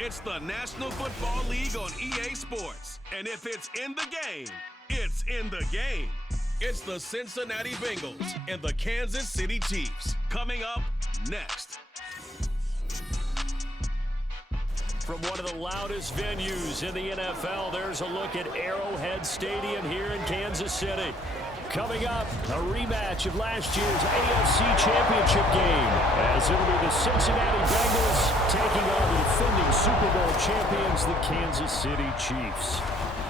It's the National Football League on EA Sports. And if it's in the game, it's in the game. It's the Cincinnati Bengals and the Kansas City Chiefs. Coming up next. From one of the loudest venues in the NFL, there's a look at Arrowhead Stadium here in Kansas City. Coming up, a rematch of last year's AFC Championship game, as it'll be the Cincinnati Bengals taking on the defending Super Bowl champions, the Kansas City Chiefs.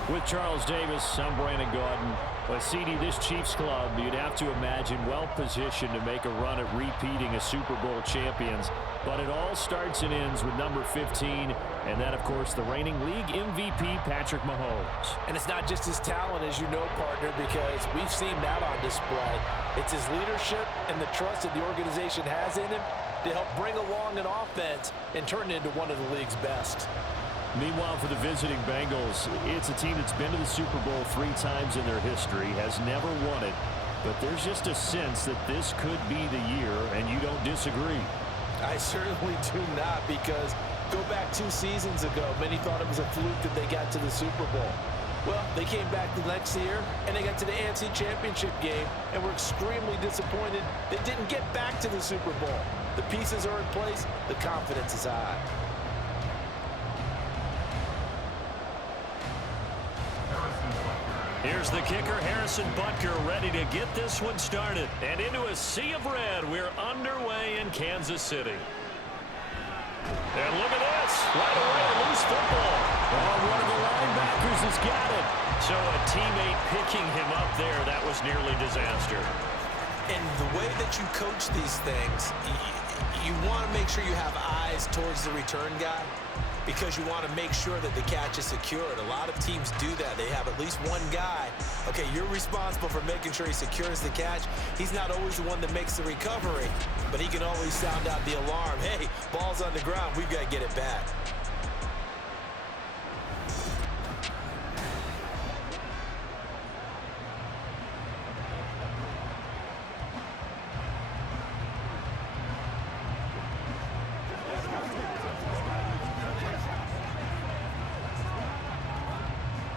With Charles Davis, I'm Brandon Gaudin. Well, CD, this Chiefs club, you'd have to imagine well-positioned to make a run at repeating as Super Bowl champions. But it all starts and ends with number 15, and that, of course, the reigning league MVP, Patrick Mahomes. And it's not just his talent, as you know, partner, because we've seen that on display. It's his leadership and the trust that the organization has in him to help bring along an offense and turn it into one of the league's best. Meanwhile, for the visiting Bengals, it's a team that's been to the Super Bowl 3 times in their history, has never won it, but there's just a sense that this could be the year, and you don't disagree. I certainly do not, because go back 2 seasons ago, many thought it was a fluke that they got to the Super Bowl. Well, they came back the next year, and they got to the AFC Championship game, and were extremely disappointed they didn't get back to the Super Bowl. The pieces are in place. The confidence is high. Here's the kicker, Harrison Butker, ready to get this one started. And into a sea of red, we're underway in Kansas City. And look at this, right away, a loose football. Oh, one of the linebackers has got it. So a teammate picking him up there, that was nearly disaster. And the way that you coach these things, you want to make sure you have eyes towards the return guy, because you want to make sure that the catch is secured. A lot of teams do that. They have at least one guy. Okay, you're responsible for making sure he secures the catch. He's not always the one that makes the recovery, but he can always sound out the alarm. Hey, ball's on the ground. We've got to get it back.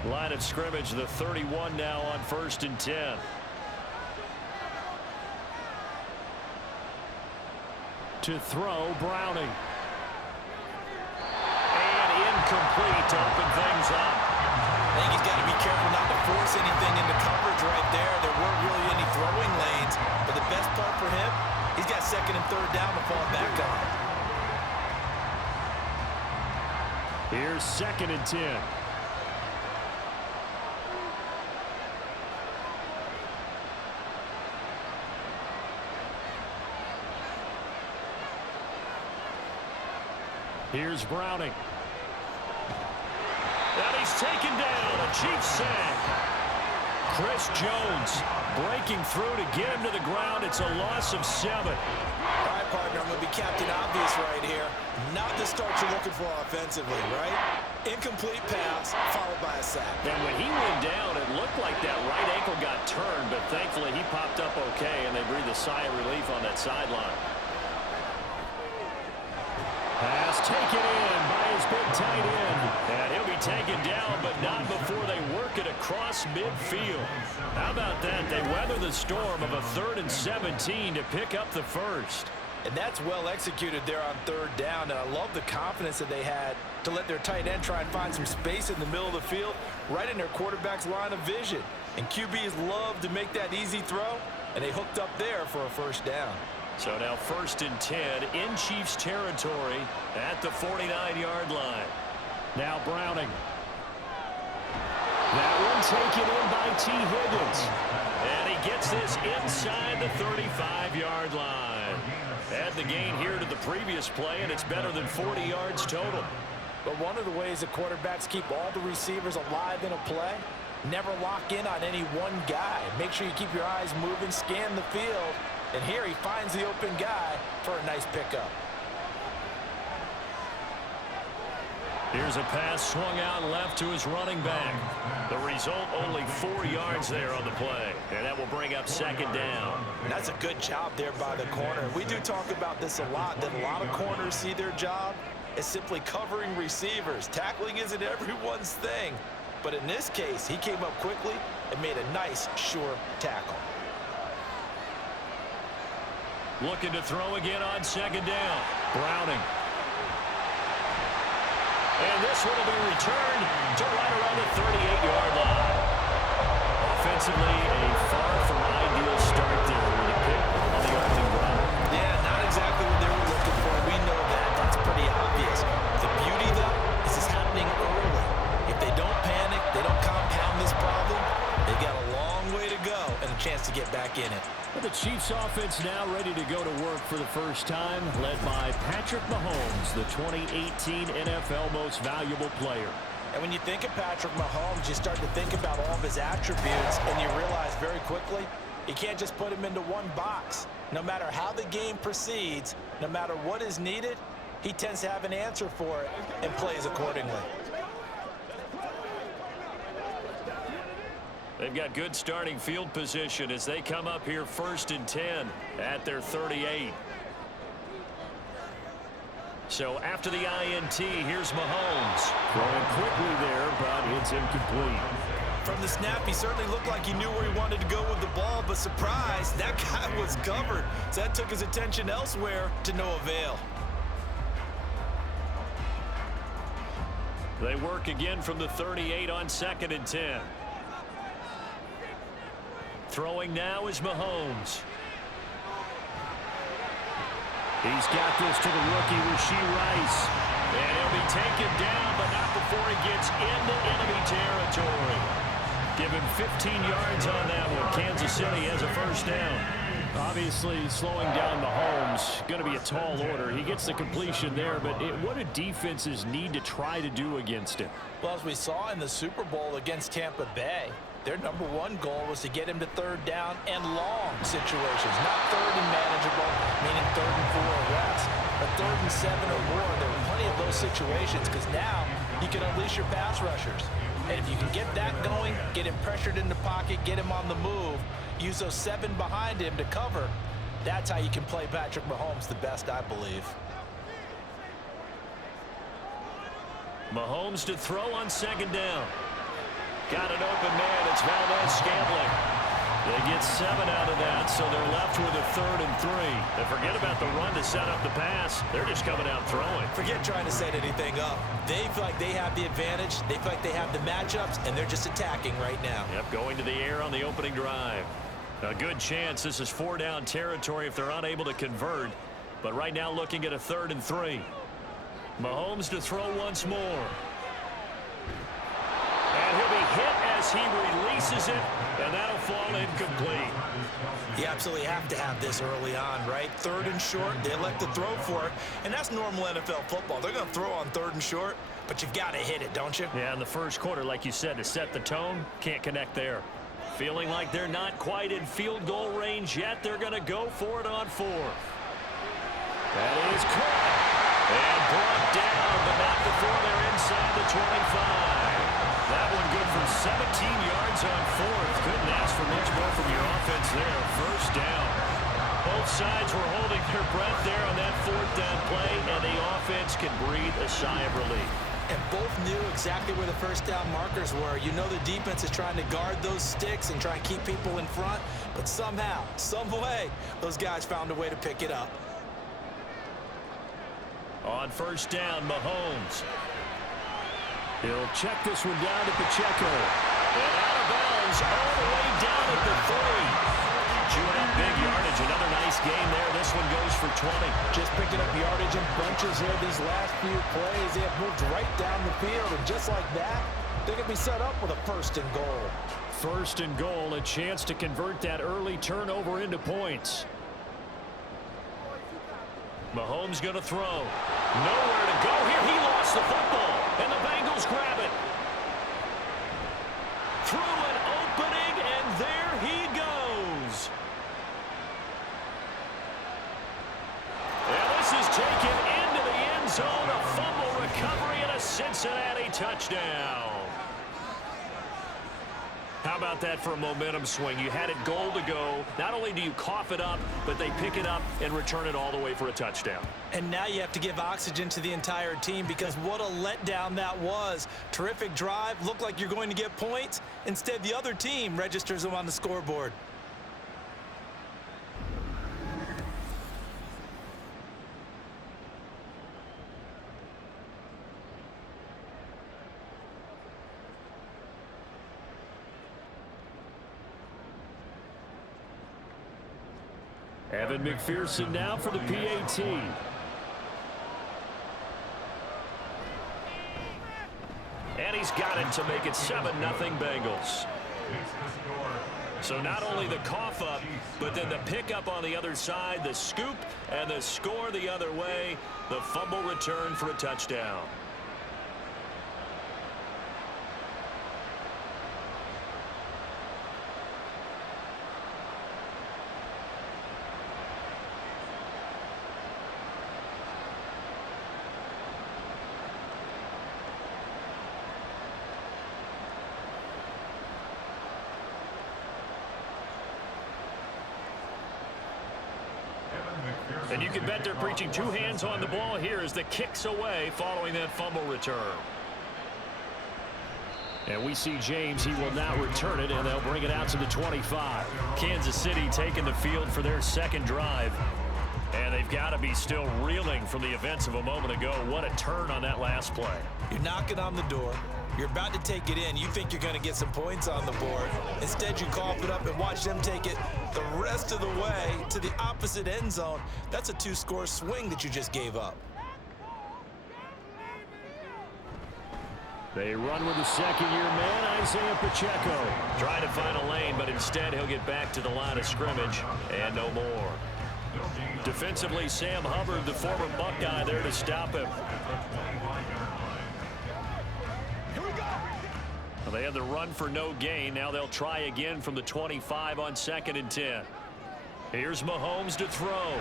Line of scrimmage, the 31 now on 1st and 10. To throw, Browning. And incomplete to open things up. I think he's got to be careful not to force anything into coverage right there. There weren't really any throwing lanes, but the best part for him, he's got 2nd and 3rd down to fall back on. Here's 2nd and 10. Here's Browning. And he's taken down. A Chiefs sack. Chris Jones breaking through to get him to the ground. It's a loss of 7. All right, partner, I'm going to be Captain Obvious right here. Not the start you're looking for offensively, right? Incomplete pass, followed by a sack. And when he went down, it looked like that right ankle got turned, but thankfully he popped up okay, and they breathed a sigh of relief on that sideline. Pass taken in by his big tight end. And he'll be taken down, but not before they work it across midfield. How about that? They weather the storm of a 3rd and 17 to pick up the first. And that's well executed there on 3rd down. And I love the confidence that they had to let their tight end try and find some space in the middle of the field, right in their quarterback's line of vision. And QBs love to make that easy throw, and they hooked up there for a 1st down. So now 1st and 10 in Chiefs territory at the 49-yard line. Now Browning. That one taken in by T. Higgins. And he gets this inside the 35-yard line. Add the gain here to the previous play, and it's better than 40 yards total. But one of the ways that quarterbacks keep all the receivers alive in a play, never lock in on any one guy. Make sure you keep your eyes moving, scan the field. And here he finds the open guy for a nice pickup. Here's a pass swung out left to his running back. The result, only 4 yards there on the play. And that will bring up 2nd down. That's a good job there by the corner. We do talk about this a lot, that a lot of corners see their job is simply covering receivers. Tackling isn't everyone's thing. But in this case, he came up quickly and made a nice, sure tackle. Looking to throw again on second down. Browning. And this one will be returned to right around the 38-yard line. Offensively, a far from ideal start there with a pick on the opening drive. Yeah, not exactly what they were looking for. We know that. That's pretty obvious. The beauty, though, is it's happening early. If they don't panic, they don't compound this problem, they've got a long way to go and a chance to get back in it. The Chiefs offense now ready to go to work for the first time, led by Patrick Mahomes, the 2018 NFL Most Valuable Player. And when you think of Patrick Mahomes, you start to think about all of his attributes, and you realize very quickly, you can't just put him into one box. No matter how the game proceeds, no matter what is needed, he tends to have an answer for it and plays accordingly. They've got good starting field position as they come up here 1st and 10 at their 38. So after the INT, here's Mahomes. Throwing quickly there, but it's incomplete. From the snap, he certainly looked like he knew where he wanted to go with the ball, but surprise, that guy was covered. So that took his attention elsewhere to no avail. They work again from the 38 on 2nd and 10. Throwing now is Mahomes. He's got this to the rookie, Rashee Rice. And he'll be taken down, but not before he gets into enemy territory. Give him 15 yards on that one. Kansas City has a first down. Obviously, slowing down Mahomes, going to be a tall order. He gets the completion there, but what do defenses need to try to do against him? Well, as we saw in the Super Bowl against Tampa Bay, their number one goal was to get him to 3rd down and long situations. Not 3rd and manageable, meaning 3rd and 4 or less, but 3rd and 7 or more. There were plenty of those situations because now you can unleash your pass rushers. And if you can get that going, get him pressured in the pocket, get him on the move, use those 7 behind him to cover, that's how you can play Patrick Mahomes the best, I believe. Mahomes to throw on 2nd down. Got an open man. It's Valdez-Scantling. They get 7 out of that, so they're left with a 3rd and 3. And forget about the run to set up the pass. They're just coming out throwing. Forget trying to set anything up. They feel like they have the advantage. They feel like they have the matchups, and they're just attacking right now. Yep, going to the air on the opening drive. A good chance this is 4-down territory if they're unable to convert. But right now looking at a 3rd and 3. Mahomes to throw once more. And he'll be hit as he releases it, and that'll fall incomplete. You absolutely have to have this early on, right? 3rd and short, they elect to throw for it, and that's normal NFL football. They're going to throw on 3rd and short, but you've got to hit it, don't you? Yeah, in the first quarter, like you said, to set the tone, can't connect there. Feeling like they're not quite in field goal range yet, they're going to go for it on 4th. That is caught and brought down, but not before they're inside the 25. That one good for 17 yards on 4th. Couldn't ask for much more from your offense there. First down. Both sides were holding their breath there on that 4th down play, and the offense can breathe a sigh of relief. And both knew exactly where the first down markers were. You know the defense is trying to guard those sticks and try and keep people in front, but somehow, some way, those guys found a way to pick it up. On first down, Mahomes. He'll check this one down to Pacheco. And out of bounds all the way down at the 3. Chewing up big yardage. Another nice game there. This one goes for 20. Just picking up yardage in bunches here these last few plays. They have moved right down the field. And just like that, they can be set up with a 1st and goal. 1st and goal. A chance to convert that early turnover into points. Mahomes going to throw. Nowhere to go here. He lost the football. And the Bengals grab it. Through an opening, and there he goes. And this is taken into the end zone. A fumble recovery and a Cincinnati touchdown. How about that for a momentum swing? You had it goal to go. Not only do you cough it up, but they pick it up and return it all the way for a touchdown. And now you have to give oxygen to the entire team because what a letdown that was. Terrific drive. Looked like you're going to get points. Instead, the other team registers them on the scoreboard. Evan McPherson now for the PAT. And he's got it to make it 7-0 Bengals. So not only the cough up, but then the pickup on the other side, the scoop, and the score the other way, the fumble return for a touchdown. And you can bet they're preaching two hands on the ball here as the kick's away following that fumble return. And we see James. He will now return it, and they'll bring it out to the 25. Kansas City taking the field for their second drive. And they've got to be still reeling from the events of a moment ago. What a turn on that last play. You're knocking on the door. You're about to take it in. You think you're going to get some points on the board. Instead, you cough it up and watch them take it the rest of the way to the opposite end zone. That's a two-score swing that you just gave up. They run with the second-year man, Isaiah Pacheco. Trying to find a lane, but instead he'll get back to the line of scrimmage and no more. Defensively, Sam Hubbard, the former Buckeye, there to stop him. Well, they had the run for no gain. Now they'll try again from the 25 on 2nd and 10. Here's Mahomes to throw.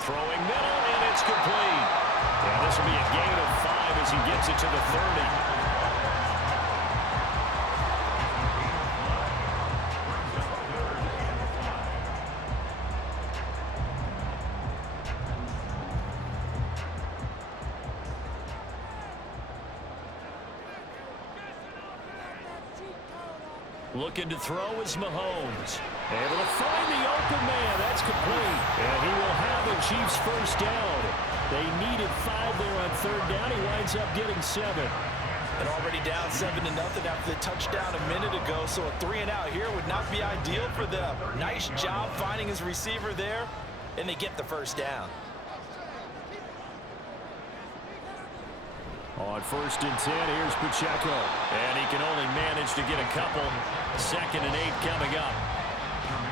Throwing middle, and it's complete. Yeah, this will be a gain of 5 as he gets it to the 30. Looking to throw is Mahomes. Able to find the open man. That's complete. And he will have the Chiefs first down. They needed 5 there on 3rd down. He winds up getting 7. And already down 7-0 after the touchdown a minute ago. So a 3-and-out here would not be ideal for them. Nice job finding his receiver there. And they get the first down. On 1st and 10, here's Pacheco. And he can only manage to get a couple. 2nd and 8 coming up.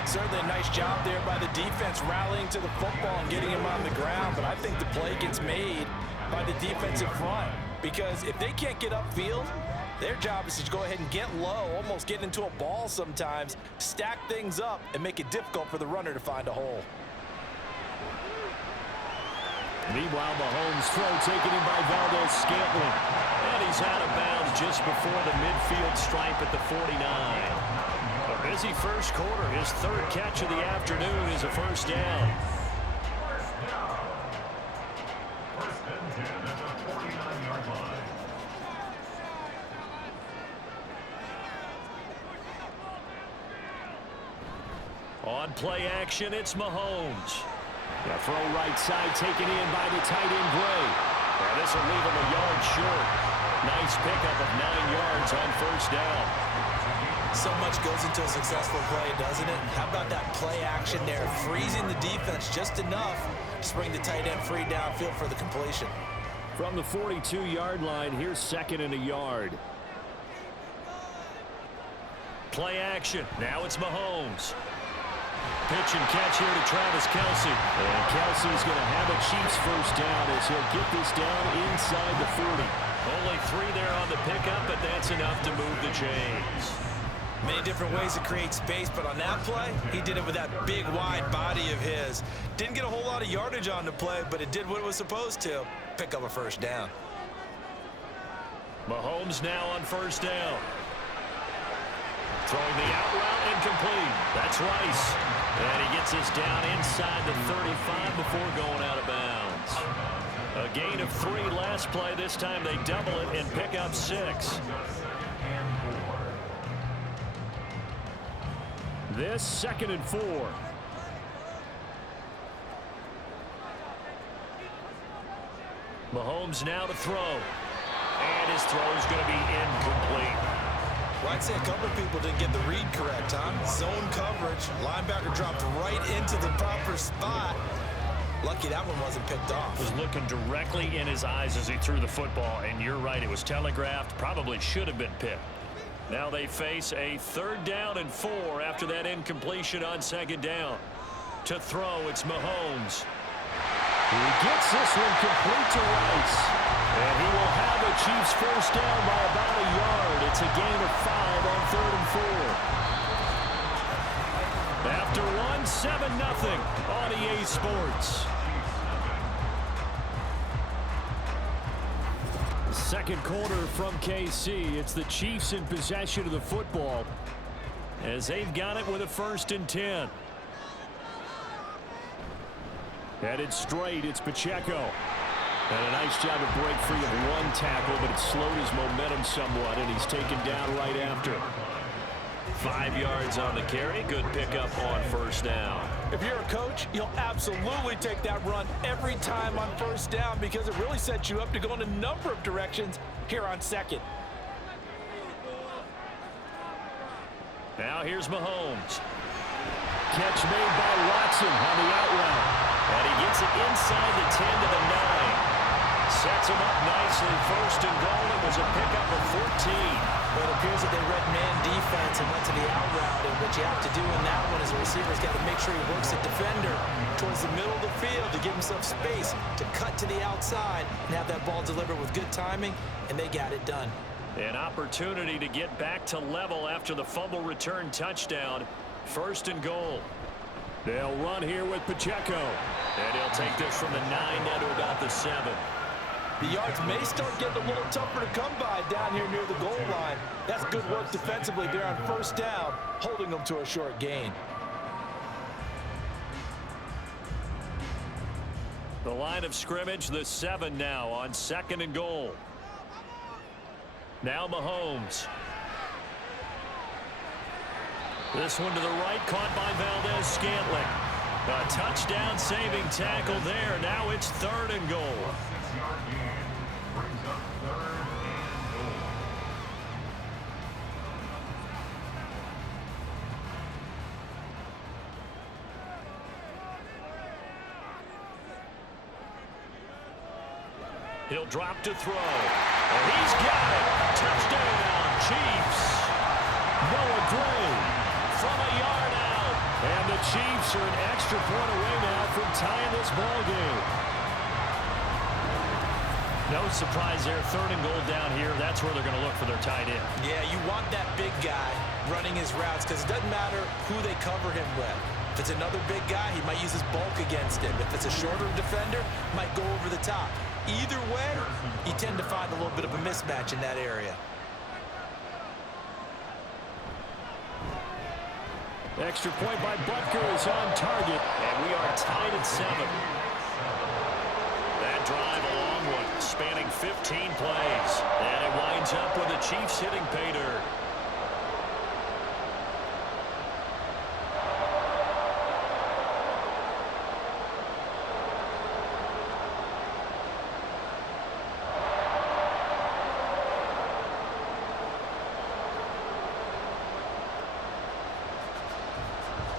Certainly a nice job there by the defense rallying to the football and getting him on the ground. But I think the play gets made by the defensive front. Because if they can't get upfield, their job is to go ahead and get low, almost get into a ball sometimes, stack things up, and make it difficult for the runner to find a hole. Meanwhile, Mahomes' throw taken in by Valdez-Scantling. And he's out of bounds just before the midfield stripe at the 49. A busy first quarter. His 3rd catch of the afternoon is a first down. On play action, it's Mahomes. The throw right side taken in by the tight end Gray. And this will leave him a yard short. Nice pickup of 9 yards on 1st down. So much goes into a successful play, doesn't it? How about that play action there? Freezing the defense just enough to bring the tight end free downfield for the completion. From the 42-yard line, here's 2nd and a yard. Play action. Now it's Mahomes. Pitch and catch here to Travis Kelce. And Kelce's going to have a Chiefs first down as he'll get this down inside the 40. Only 3 there on the pickup, but that's enough to move the chains. Many different ways to create space, but on that play, he did it with that big, wide body of his. Didn't get a whole lot of yardage on the play, but it did what it was supposed to. Pick up a first down. Mahomes now on 1st down. Throwing the out route, incomplete. That's Rice. And he gets us down inside the 35 before going out of bounds. A gain of 3 last play. This time they double it and pick up 6. This 2nd and 4. Mahomes now to throw. And his throw is going to be incomplete. Well, I'd say a couple people didn't get the read correct, huh? Zone coverage. Linebacker dropped right into the proper spot. Lucky that one wasn't picked off. Was looking directly in his eyes as he threw the football. And you're right, it was telegraphed. Probably should have been picked. Now they face a 3rd down and 4 after that incompletion on 2nd down. To throw, it's Mahomes. He gets this one complete to Rice. And he will have a Chiefs first down by about a yard. It's a gain of 5 on 3rd and 4. After one, 7-0 on EA Sports. Second quarter from KC. It's the Chiefs in possession of the football as they've got it with a 1st and 10. Headed straight, it's Pacheco. And a nice job to break free of one tackle, but it slowed his momentum somewhat, and he's taken down right after. 5 yards on the carry. Good pickup on 1st down. If you're a coach, you'll absolutely take that run every time on 1st down because it really sets you up to go in a number of directions here on 2nd. Now here's Mahomes. Catch made by Watson on the out route. And he gets it inside the 10 to the 9. Sets him up nicely. 1st and goal. It was a pickup of 14. Well, it appears that they read man defense and went to the out route. And what you have to do in that one as a receiver is got to make sure he works the defender towards the middle of the field to give himself space to cut to the outside and have that ball delivered with good timing, and they got it done. An opportunity to get back to level after the fumble return touchdown. 1st and goal. They'll run here with Pacheco. And he'll take this from the 9 down to about the 7. The yards may start getting a little tougher to come by down here near the goal line. That's good work defensively there on 1st down, holding them to a short gain. The line of scrimmage, the 7 now on 2nd and goal. Now Mahomes. This one to the right, caught by Valdez-Scantling. A touchdown saving tackle there. Now it's 3rd and goal. He'll drop to throw. And he's got it. Touchdown, Chiefs. Noah Gray from a yard out. And the Chiefs are an extra point away now from tying this ball game. No surprise there. 3rd and goal down here. That's where they're going to look for their tight end. Yeah, you want that big guy running his routes because it doesn't matter who they cover him with. If it's another big guy, he might use his bulk against him. If it's a shorter defender, might go over the top. Either way, you tend to find a little bit of a mismatch in that area. Extra point by Butker is on target, and we are tied at 7. That drive a long one, spanning 15 plays, and it winds up with the Chiefs hitting pay dirt.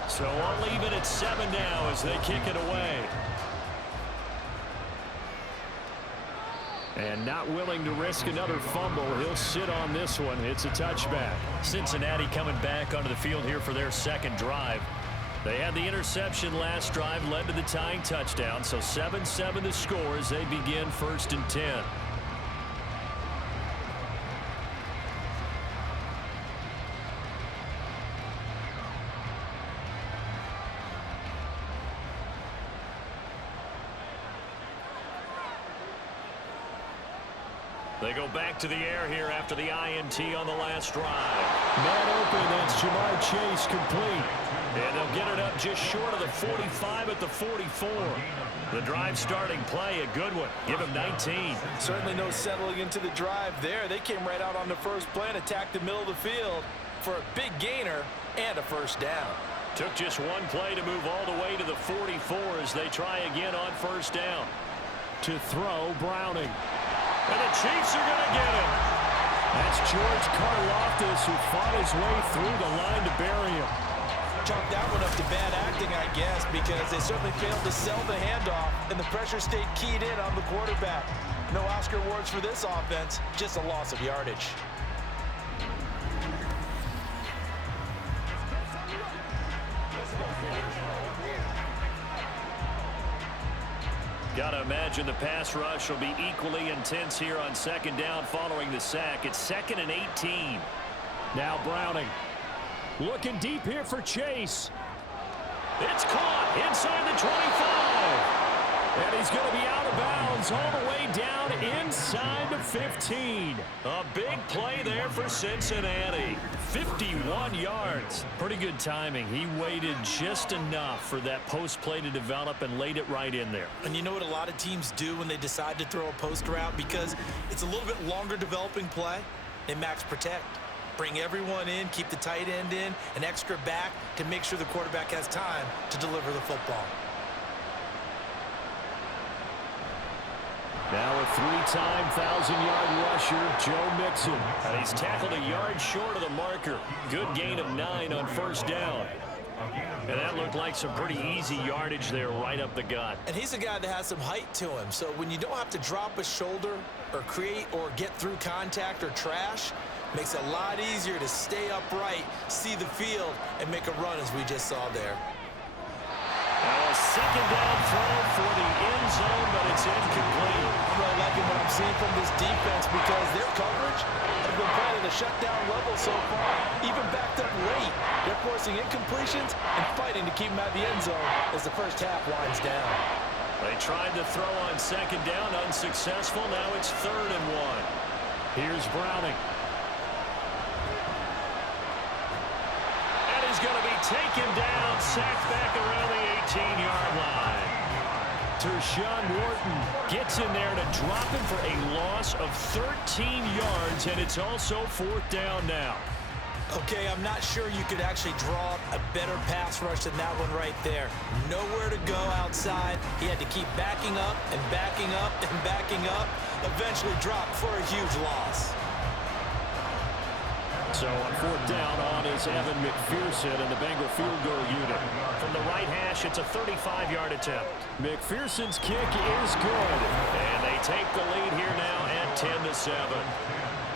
So I'll leave it at 7 now as they kick it away. And not willing to risk another fumble. He'll sit on this one. It's a touchback. Cincinnati coming back onto the field here for their 2nd drive. They had the interception last drive, led to the tying touchdown. So 7-7 the score as they begin 1st and 10. They go back to the air here after the INT on the last drive. Man open, that's Jamar Chase complete. And they'll get it up just short of the 45 at the 44. The drive starting play, a good one. Give him 19. Certainly no settling into the drive there. They came right out on the first play and attacked the middle of the field for a big gainer and a first down. Took just one play to move all the way to the 44 as they try again on first down. To throw, Browning. And the Chiefs are going to get him. That's George Karlaftis, who fought his way through the line to bury him. Chalk that one up to bad acting, I guess, because they certainly failed to sell the handoff, and the pressure stayed keyed in on the quarterback. No Oscar awards for this offense, just a loss of yardage. Got to imagine the pass rush will be equally intense here on second down following the sack. It's 2nd and 18. Now Browning. Looking deep here for Chase. It's caught inside the 25. And he's going to be out of bounds all the way down inside the 15. A big play there for Cincinnati. 51 yards. Pretty good timing. He waited just enough for that post play to develop and laid it right in there. And you know what a lot of teams do when they decide to throw a post route? Because it's a little bit longer developing play. They max protect. Bring everyone in, keep the tight end in, an extra back to make sure the quarterback has time to deliver the football. Now a 3-time 1,000-yard rusher, Joe Mixon. And he's tackled a yard short of the marker. Good gain of 9 on first down. And that looked like some pretty easy yardage there right up the gut. And he's a guy that has some height to him. So when you don't have to drop a shoulder or create or get through contact or trash, makes it a lot easier to stay upright, see the field, and make a run as we just saw there. Now a second down throw for the end zone, but it's incomplete. I'm really liking what I'm seeing from this defense because their coverage has been playing at a shutdown level so far. Even backed up late, they're forcing incompletions and fighting to keep them out of the end zone as the first half winds down. They tried to throw on second down, unsuccessful. Now it's 3rd and 1. Here's Browning. And he's going to be taken down, sacked back around the 18-yard line. Tershawn Wharton gets in there to drop him for a loss of 13 yards, and it's also 4th down now. Okay, I'm not sure you could actually draw up a better pass rush than that one right there. Nowhere to go outside. He had to keep backing up and backing up and backing up. Eventually dropped for a huge loss. So on 4th down on is Evan McPherson and the Bengal field goal unit. From the right hash, it's a 35-yard attempt. McPherson's kick is good. And they take the lead here now at 10-7.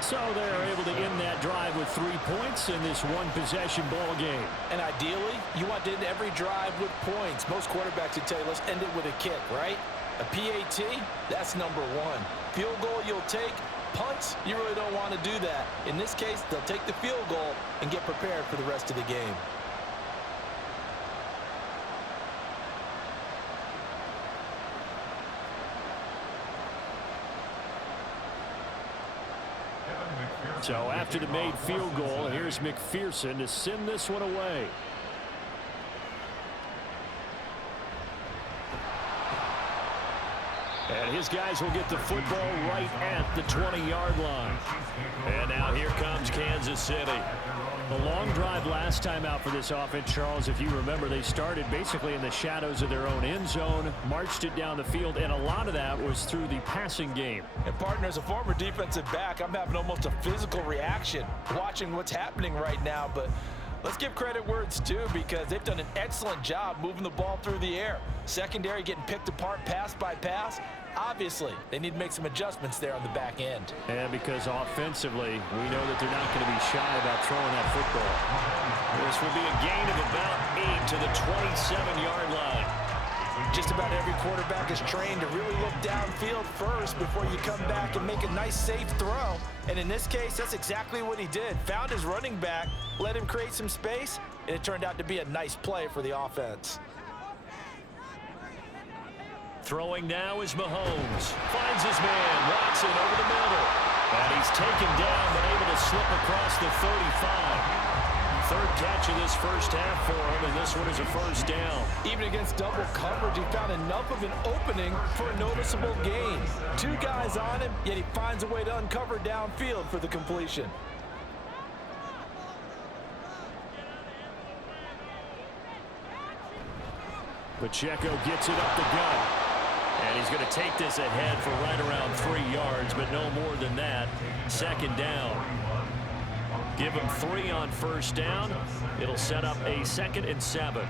So they're able to end that drive with 3 points in this one-possession ball game. And ideally, you want to end every drive with points. Most quarterbacks would tell you, let's end it with a kick, right? A PAT, that's number 1. Field goal you'll take. Punts, you really don't want to do that. In this case, they'll take the field goal and get prepared for the rest of the game. So after the made field goal, here's McPherson to send this one away. And his guys will get the football right at the 20-yard line. And now here comes Kansas City. The long drive last time out for this offense, Charles, if you remember, they started basically in the shadows of their own end zone, marched it down the field, and a lot of that was through the passing game. And partner, as a former defensive back, I'm having almost a physical reaction watching what's happening right now, but let's give credit where it's due because they've done an excellent job moving the ball through the air. Secondary getting picked apart pass by pass. Obviously, they need to make some adjustments there on the back end. And because offensively, we know that they're not going to be shy about throwing that football. This would be a gain of about 8 to the 27-yard line. Just about every quarterback is trained to really look downfield first before you come back and make a nice, safe throw. And in this case, that's exactly what he did. Found his running back, let him create some space, and it turned out to be a nice play for the offense. Throwing now is Mahomes. Finds his man. Watson over the middle. And he's taken down, but able to slip across the 35. Third catch of this first half for him, and this one is a first down. Even against double coverage, he found enough of an opening for a noticeable gain. Two guys on him, yet he finds a way to uncover downfield for the completion. Pacheco gets it up the gut. And he's going to take this ahead for right around 3 yards, but no more than that. Second down. Give him 3 on first down. It'll set up a 2nd and 7.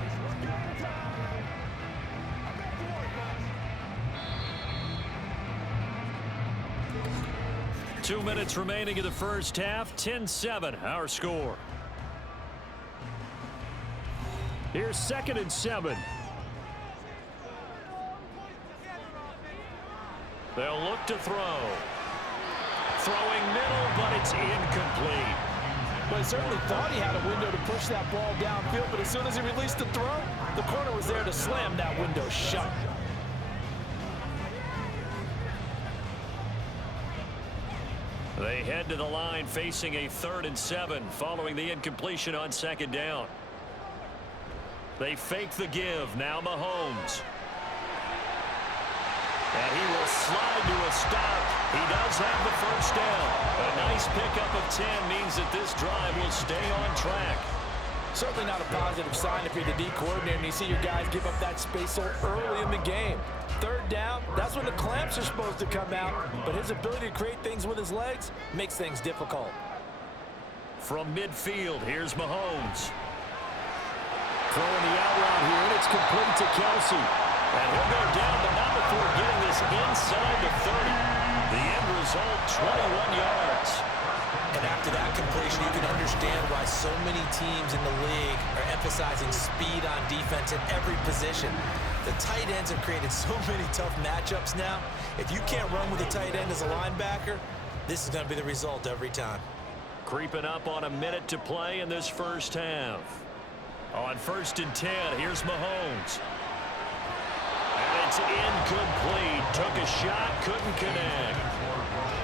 Two minutes remaining in the first half. 10-7, our score. Here's 2nd and 7. They'll look to throw. Throwing middle, but it's incomplete. Well, he certainly thought he had a window to push that ball downfield, but as soon as he released the throw, the corner was there to slam that window shut. They head to the line facing a 3rd and 7 following the incompletion on 2nd down. They fake the give. Now Mahomes. And he will slide to a stop. He does have the first down. A nice pickup of 10 means that this drive will stay on track. Certainly not a positive sign if you're the D coordinator and you see your guys give up that space so early in the game. 3rd down, that's when the clamps are supposed to come out, but his ability to create things with his legs makes things difficult. From midfield, here's Mahomes. Throwing the out route here, and it's complete to Kelsey. And he'll go down, but not before getting this inside the 30. The end result, 21 yards. And after that completion, you can understand why so many teams in the league are emphasizing speed on defense at every position. The tight ends have created so many tough matchups now. If you can't run with a tight end as a linebacker, this is going to be the result every time. Creeping up on a minute to play in this first half. On 1st and 10, here's Mahomes. And it's incomplete. Took a shot, couldn't connect.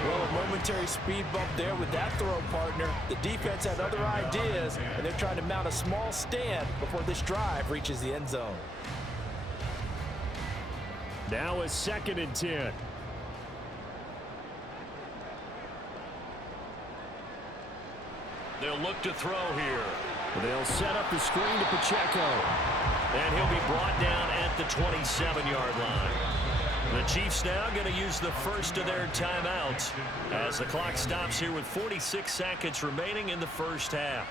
Well, a momentary speed bump there with that throw partner. The defense had other ideas, and they're trying to mount a small stand before this drive reaches the end zone. Now a 2nd and 10. They'll look to throw here. They'll set up the screen to Pacheco. And he'll be brought down at the 27-yard line. The Chiefs now going to use the first of their timeouts as the clock stops here with 46 seconds remaining in the first half.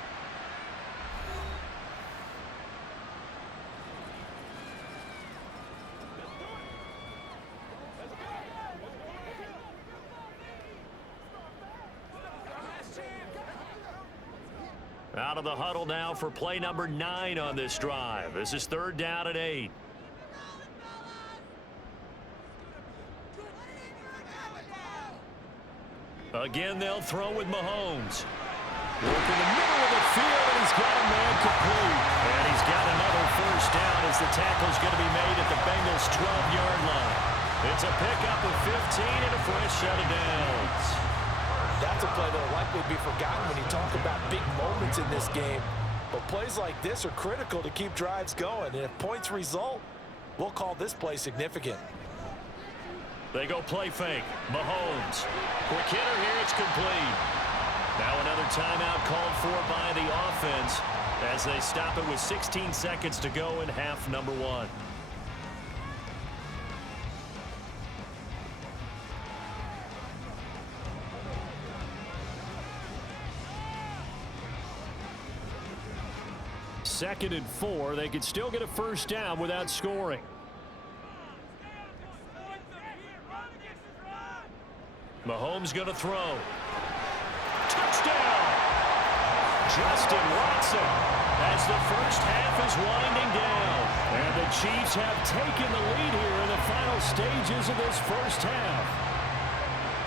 Out of the huddle now for play number 9 on this drive. This is 3rd down and 8. Again, they'll throw with Mahomes. Work in the middle of the field, and he's got a man complete. And he's got another first down as the tackle's going to be made at the Bengals' 12-yard line. It's a pickup of 15 and a fresh set of downs. That's a play that will likely be forgotten when you talk about big moments in this game. But plays like this are critical to keep drives going. And if points result, we'll call this play significant. They go play fake. Mahomes. Quick hitter here. It's complete. Now another timeout called for by the offense as they stop it with 16 seconds to go in half number 1. Second and 4. They could still get a first down without scoring. Mahomes going to throw. Touchdown! Justin Watson as the first half is winding down. And the Chiefs have taken the lead here in the final stages of this first half.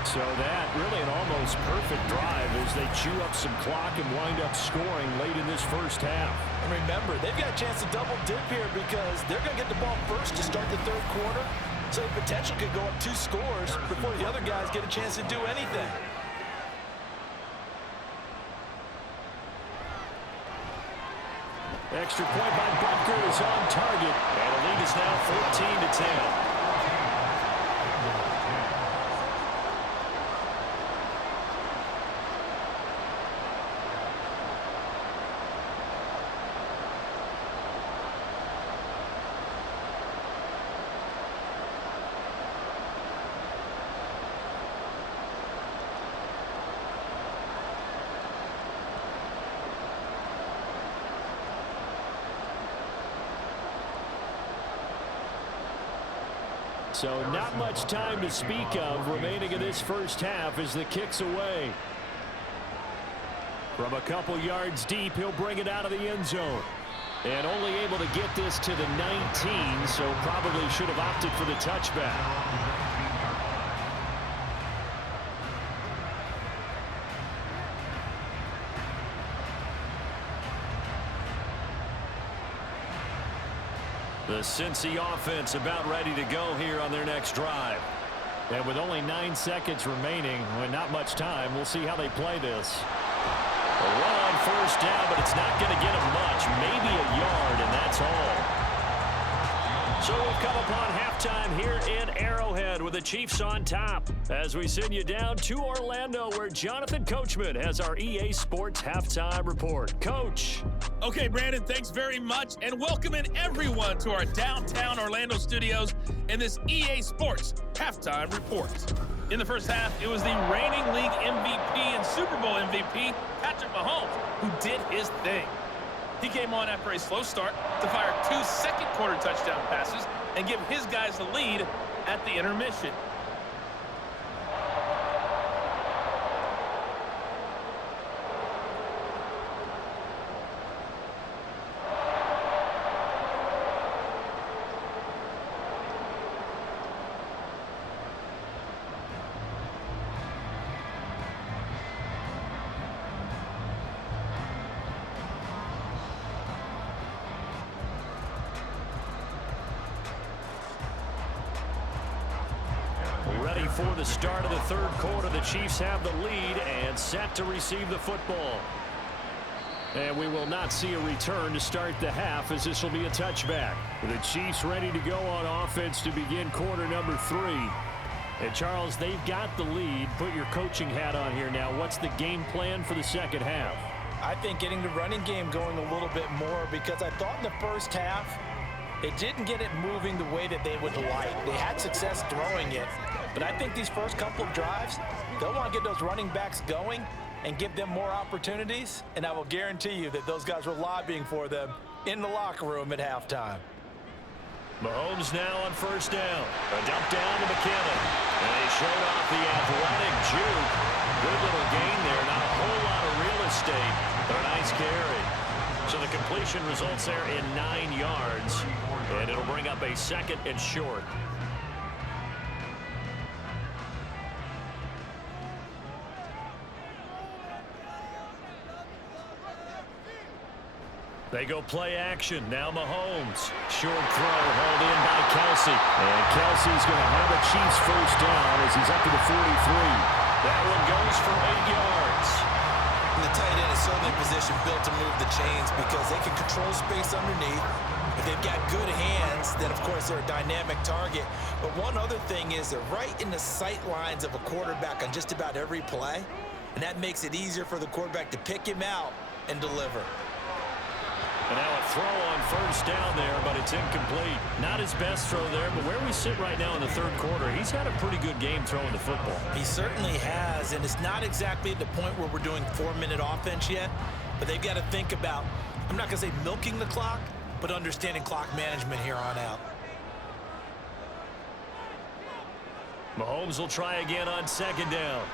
So that really an almost perfect drive as they chew up some clock and wind up scoring late in this first half. And remember, they've got a chance to double dip here because they're going to get the ball first to start the 3rd quarter. So the potential could go up 2 scores before the other guys get a chance to do anything. Extra point by Butker is on target. And the lead is now 14-10. So not much time to speak of remaining in this first half as the kick's away. From a couple yards deep, he'll bring it out of the end zone. And only able to get this to the 19, so probably should have opted for the touchback. The Cincy offense about ready to go here on their next drive. And with only 9 seconds remaining, with not much time, we'll see how they play this. A run on first down, but it's not going to get them much. Maybe a yard, and that's all. So we've come upon halftime here in Arrowhead with the Chiefs on top as we send you down to Orlando where Jonathan Coachman has our EA Sports Halftime Report. Coach. Okay, Brandon, thanks very much, and welcoming everyone to our downtown Orlando studios in this EA Sports Halftime Report. In the first half, it was the reigning league MVP and Super Bowl MVP, Patrick Mahomes, who did his thing. He came on after a slow start to fire 2 second-quarter touchdown passes and give his guys the lead at the intermission. Ready for the start of the third quarter. The Chiefs have the lead and set to receive the football. And we will not see a return to start the half as this will be a touchback. The Chiefs ready to go on offense to begin quarter number 3. And Charles, they've got the lead. Put your coaching hat on here now. What's the game plan for the second half? I think getting the running game going a little bit more, because I thought in the first half they didn't get it moving the way that they would like. They had success throwing it. But I think these first couple of drives, they'll want to get those running backs going and give them more opportunities. And I will guarantee you that those guys were lobbying for them in the locker room at halftime. Mahomes now on first down. A dump down to McKinnon. And they showed off the athletic juke. Good little gain there. Not a whole lot of real estate, but a nice carry. So the completion results there in 9 yards. And it'll bring up a 2nd and short. They go play action. Now Mahomes. Short throw hauled in by Kelsey. And Kelsey's going to have a Chiefs first down as he's up to the 43. That one goes for 8 yards. And the tight end is certainly in position built to move the chains because they can control space underneath. If they've got good hands, then of course they're a dynamic target. But one other thing is they're right in the sight lines of a quarterback on just about every play. And that makes it easier for the quarterback to pick him out and deliver. And now a throw on first down there, but it's incomplete. Not his best throw there, but where we sit right now in the third quarter, he's had a pretty good game throwing the football. He certainly has, and it's not exactly at the point where we're doing 4-minute offense yet, but they've got to think about, I'm not going to say milking the clock, but understanding clock management here on out. Mahomes will try again on second down.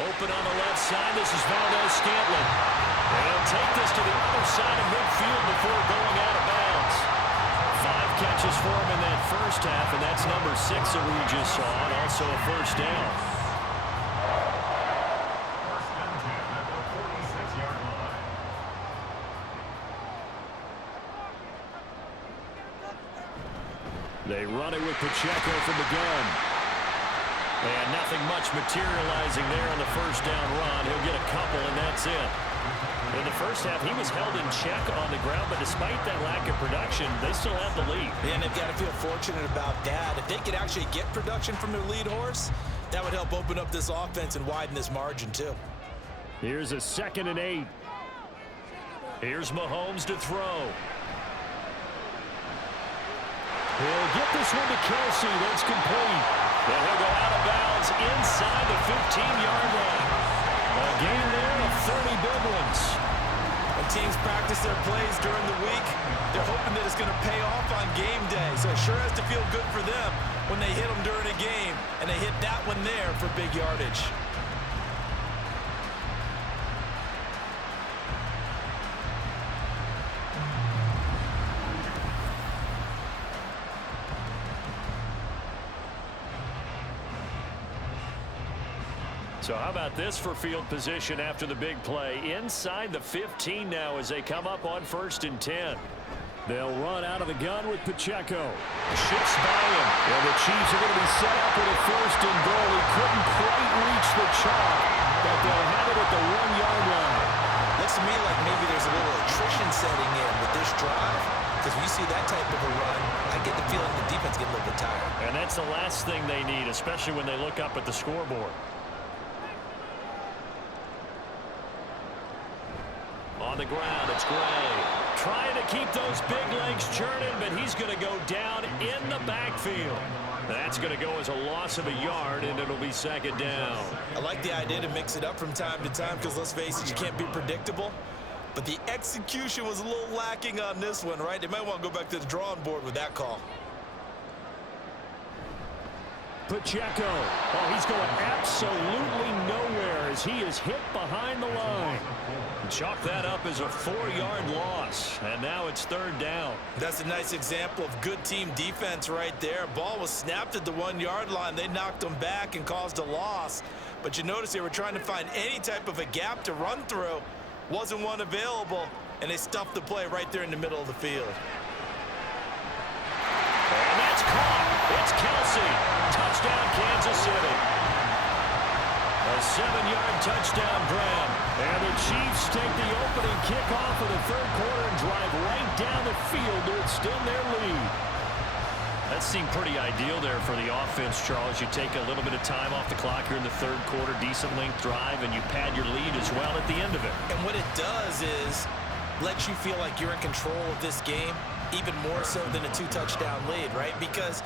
Open on the left side. This is Valdez-Scantling. And he'll take this to the other side of midfield before going out of bounds. 5 catches for him in that first half, and that's number 6 that we just saw, and also a first down. They run it with Pacheco from the gun. And nothing much materializing there on the first down run. He'll get a couple, and that's it. In the first half, he was held in check on the ground, but despite that lack of production, they still have the lead. And they've got to feel fortunate about that. If they could actually get production from their lead horse, that would help open up this offense and widen this margin, too. Here's a 2nd and 8. Here's Mahomes to throw. He'll get this one to Kelsey. That's complete. And he'll go out of bounds inside the 15-yard line. A gain there of 30 big ones. When teams practice their plays during the week, they're hoping that it's going to pay off on game day. So it sure has to feel good for them when they hit them during a game, and they hit that one there for big yardage. So how about this for field position after the big play? Inside the 15 now as they come up on 1st and 10. They'll run out of the gun with Pacheco. Shifts by him. And the Chiefs are going to be set up with a 1st and goal. He couldn't quite reach the chalk, but they'll have it at the 1-yard line. Looks to me like maybe there's a little attrition setting in with this drive. Because when you see that type of a run, I get the feeling the defense get a little bit tired. And that's the last thing they need, especially when they look up at the scoreboard. On the ground, it's Gray. Trying to keep those big legs churning, but he's going to go down in the backfield. That's going to go as a loss of a yard, and it'll be 2nd down. I like the idea to mix it up from time to time because, let's face it, you can't be predictable. But the execution was a little lacking on this one, right? They might want to go back to the drawing board with that call. Pacheco. Oh, he's going absolutely nowhere as he is hit behind the line. Chalk that up as a 4-yard loss, and now it's 3rd down. That's a nice example of good team defense right there. Ball was snapped at the 1-yard line. They knocked them back and caused a loss. But you notice they were trying to find any type of a gap to run through. Wasn't one available, and they stuffed the play right there in the middle of the field. And that's caught. It's Kelsey. Touchdown, Kansas City. A 7-yard touchdown grab. And the Chiefs take the opening kickoff of the 3rd quarter and drive right down the field to extend their lead. That seemed pretty ideal there for the offense, Charles. You take a little bit of time off the clock here in the 3rd quarter, decent length drive, and you pad your lead as well at the end of it. And what it does is let you feel like you're in control of this game, even more so than a 2-touchdown lead, right? Because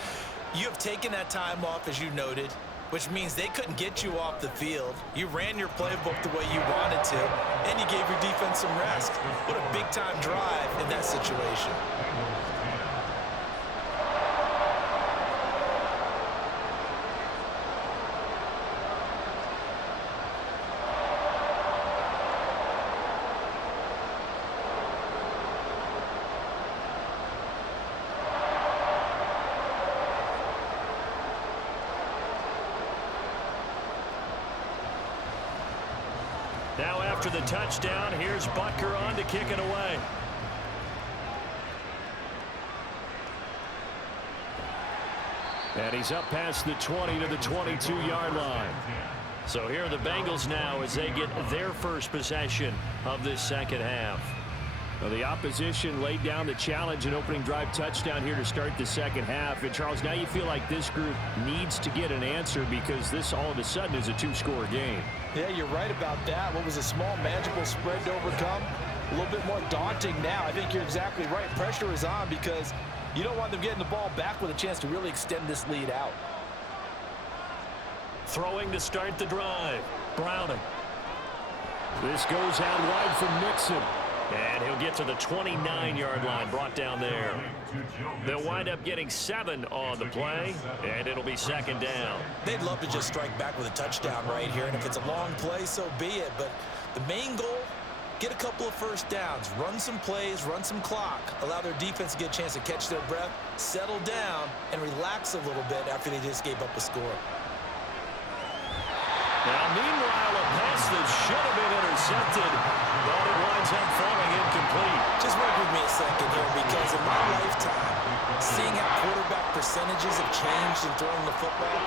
you have taken that time off, as you noted, which means they couldn't get you off the field. You ran your playbook the way you wanted to, and you gave your defense some rest. What a big-time drive in that situation. Now after the touchdown, here's Butker on to kick it away. And he's up past the 20 to the 22-yard line. So here are the Bengals now as they get their first possession of this 2nd half. Well, the opposition laid down the challenge and opening drive touchdown here to start the 2nd half. And, Charles, now you feel like this group needs to get an answer because this all of a sudden is a 2-score game. Yeah, you're right about that. What was a small, manageable spread to overcome, a little bit more daunting now. I think you're exactly right. Pressure is on because you don't want them getting the ball back with a chance to really extend this lead out. Throwing to start the drive. Browning. This goes out wide for Mixon. And he'll get to the 29-yard line, brought down there. They'll wind up getting 7 on the play, and it'll be 2nd down. They'd love to just strike back with a touchdown right here, and if it's a long play, so be it. But the main goal, get a couple of first downs, run some plays, run some clock, allow their defense to get a chance to catch their breath, settle down, and relax a little bit after they just gave up a score. Now, meanwhile, a pass that should have been intercepted, but it winds up falling incomplete. Just work with me a second here, because in my lifetime, seeing how quarterback percentages have changed in throwing the football,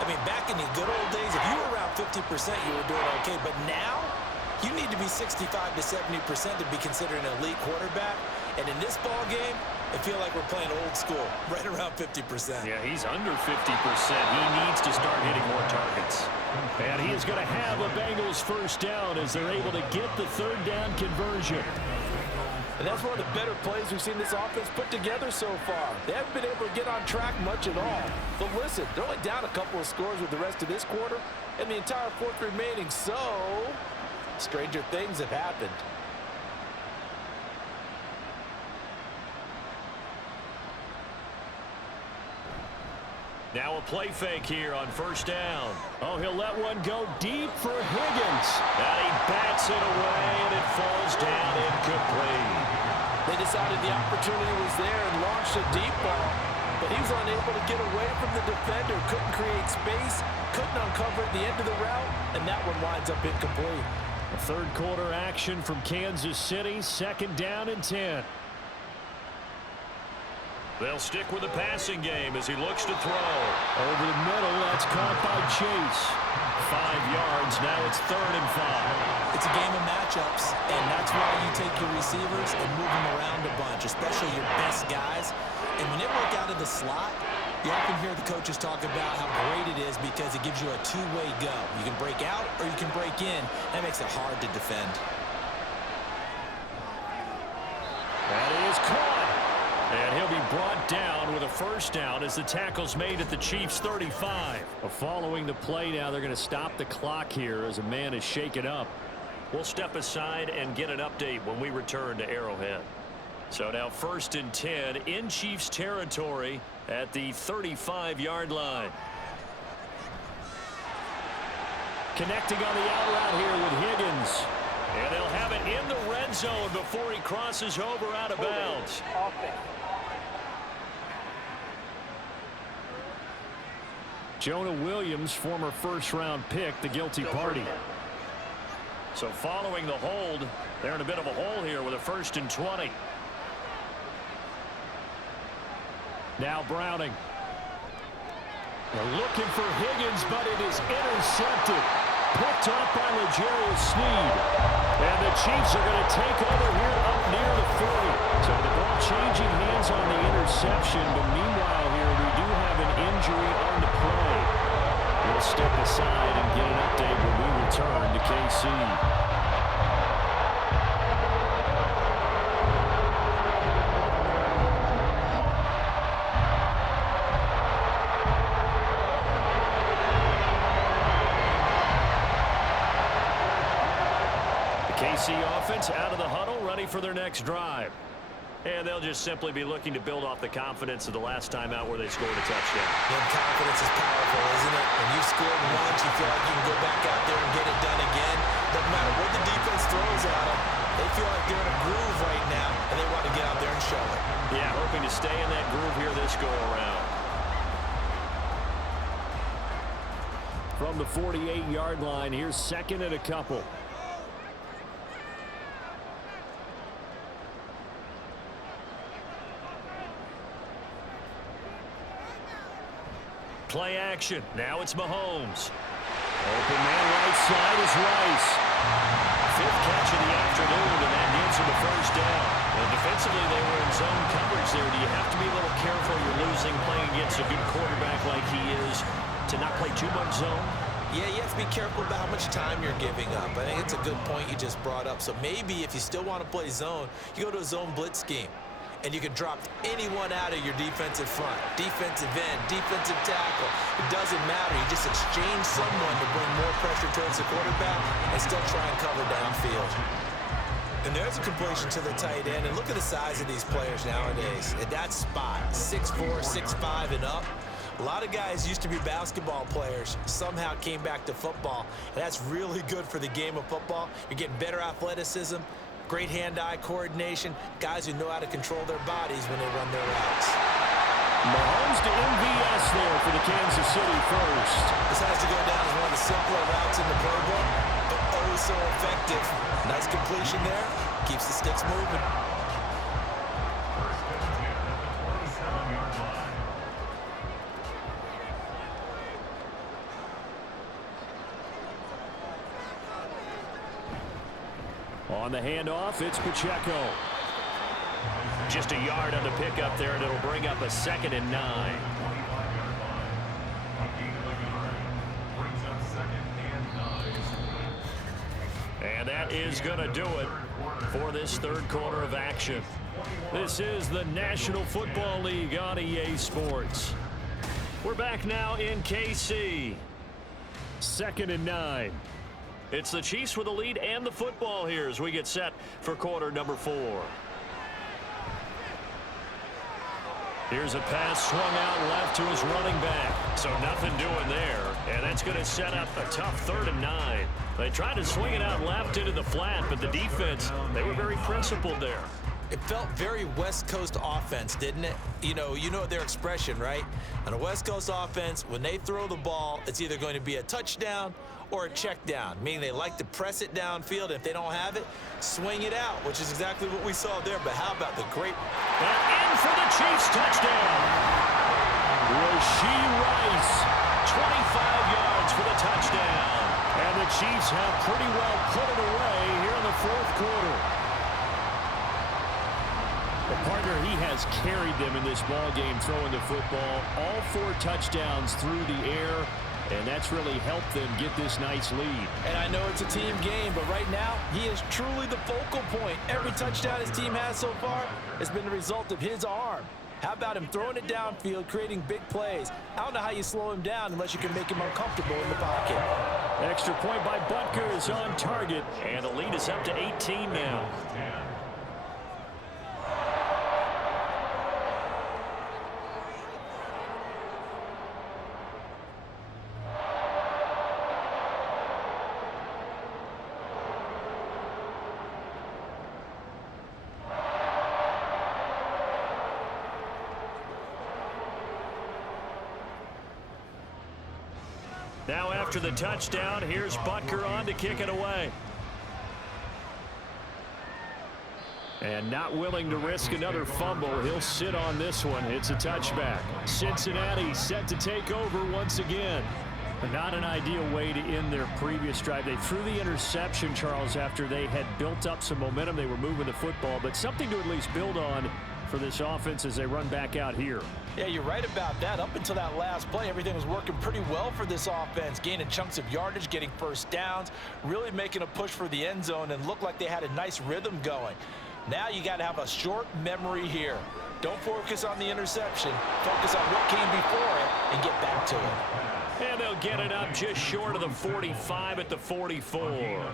I mean, back in the good old days, if you were around 50%, you were doing okay. But now, you need to be 65 to 70% to be considered an elite quarterback. And in this ball game, I feel like we're playing old school, right around 50%. Yeah, he's under 50%. He needs to start hitting more targets. And he is going to have a Bengals first down as they're able to get the third down conversion. And that's one of the better plays we've seen this offense put together so far. They haven't been able to get on track much at all. But listen, they're only down a couple of scores with the rest of this quarter and the entire fourth remaining. So, stranger things have happened. Now a play fake here on first down. Oh, he'll let one go deep for Higgins. And he bats it away, and it falls down incomplete. They decided the opportunity was there and launched a deep ball, but he was unable to get away from the defender, couldn't create space, couldn't uncover at the end of the route, and that one winds up incomplete. A third quarter action from Kansas City, second down and 10. They'll stick with the passing game as he looks to throw. Over the middle, that's caught by Chase. 5 yards, now it's 3rd and 5. It's a game of matchups, and that's why you take your receivers and move them around a bunch, especially your best guys. And when they work out of the slot, you often hear the coaches talk about how great it is because it gives you a two-way go. You can break out or you can break in. That makes it hard to defend. That is caught. And he'll be brought down with a first down as the tackle's made at the Chiefs' 35. Following the play now, they're going to stop the clock here as a man is shaken up. We'll step aside and get an update when we return to Arrowhead. So now 1st and 10 in Chiefs territory at the 35-yard line. Connecting on the out route here with Higgins. And they'll have it in the red zone before he crosses over out of bounds. Jonah Williams, former first-round pick, the guilty party. So following the hold, they're in a bit of a hole here with a 1st and 20. Now Browning. They're looking for Higgins, but it is intercepted. Picked up by L'Jarius Sneed. And the Chiefs are going to take over here up near the 40. So the ball changing hands on the interception, but meanwhile here we do have an injury on the play. We'll step aside and get an update when we return to KC. KC offense out of the huddle, ready for their next drive. And they'll just simply be looking to build off the confidence of the last time out where they scored a touchdown. And confidence is powerful, isn't it? When you've scored once, you feel like you can go back out there and get it done again. Doesn't matter what the defense throws at them. They feel like they're in a groove right now, and they want to get out there and show it. Yeah, hoping to stay in that groove here this go-around. From the 48-yard line, here's 2nd and a couple. Play action. Now it's Mahomes. Open man right side is Rice. 5th catch of the afternoon, and that gets him the first down. And defensively, they were in zone coverage there. Do you have to be a little careful? You're losing playing against a good quarterback like he is to not play too much zone? Yeah, you have to be careful about how much time you're giving up. I think it's a good point you just brought up. So maybe if you still want to play zone, you go to a zone blitz scheme. And you can drop anyone out of your defensive front, defensive end, defensive tackle. It doesn't matter. You just exchange someone to bring more pressure towards the quarterback and still try and cover downfield. And there's a completion to the tight end. And look at the size of these players nowadays. At that spot, 6'4", 6'5", and up. A lot of guys used to be basketball players, somehow came back to football. And that's really good for the game of football. You're getting better athleticism. Great hand-eye coordination, guys who know how to control their bodies when they run their routes. Mahomes to MVS there for the Kansas City first. This has to go down as one of the simpler routes in the playbook, but was so effective. Nice completion there. Keeps the sticks moving. On the handoff, it's Pacheco. Just a yard on the pickup there, and it'll bring up a 2nd and 9. And that is going to do it for this third quarter of action. This is the National Football League on EA Sports. We're back now in KC. 2nd and 9. It's the Chiefs with the lead and the football here as we get set for quarter number 4. Here's a pass swung out left to his running back. So nothing doing there. And that's going to set up a tough 3rd and 9. They tried to swing it out left into the flat, but the defense, they were very principled there. It felt very West Coast offense, didn't it? You know their expression, right? On a West Coast offense, when they throw the ball, it's either going to be a touchdown or a check down, meaning they like to press it downfield. If they don't have it, swing it out, which is exactly what we saw there. But how about the great... And in for the Chiefs touchdown. Rashee Rice, 25 yards for the touchdown. And the Chiefs have pretty well put it away here in the 4th quarter. The partner, he has carried them in this ball game throwing the football. All 4 touchdowns through the air. And that's really helped them get this nice lead. And I know it's a team game, but right now, he is truly the focal point. Every touchdown his team has so far has been the result of his arm. How about him throwing it downfield, creating big plays? I don't know how you slow him down unless you can make him uncomfortable in the pocket. Extra point by Butker is on target, and the lead is up to 18 now. Now after the touchdown, here's Butker on to kick it away. And not willing to risk another fumble, he'll sit on this one. It's a touchback. Cincinnati set to take over once again. Not an ideal way to end their previous drive. They threw the interception, Charles, after they had built up some momentum. They were moving the football, but something to at least build on for this offense as they run back out here. Yeah, you're right about that. Up until that last play, everything was working pretty well for this offense, gaining chunks of yardage, getting first downs, really making a push for the end zone, and looked like they had a nice rhythm going. Now you got to have a short memory here. Don't focus on the interception. Focus on what came before it and get back to it. And they'll get it up just short of the 45 at the 44.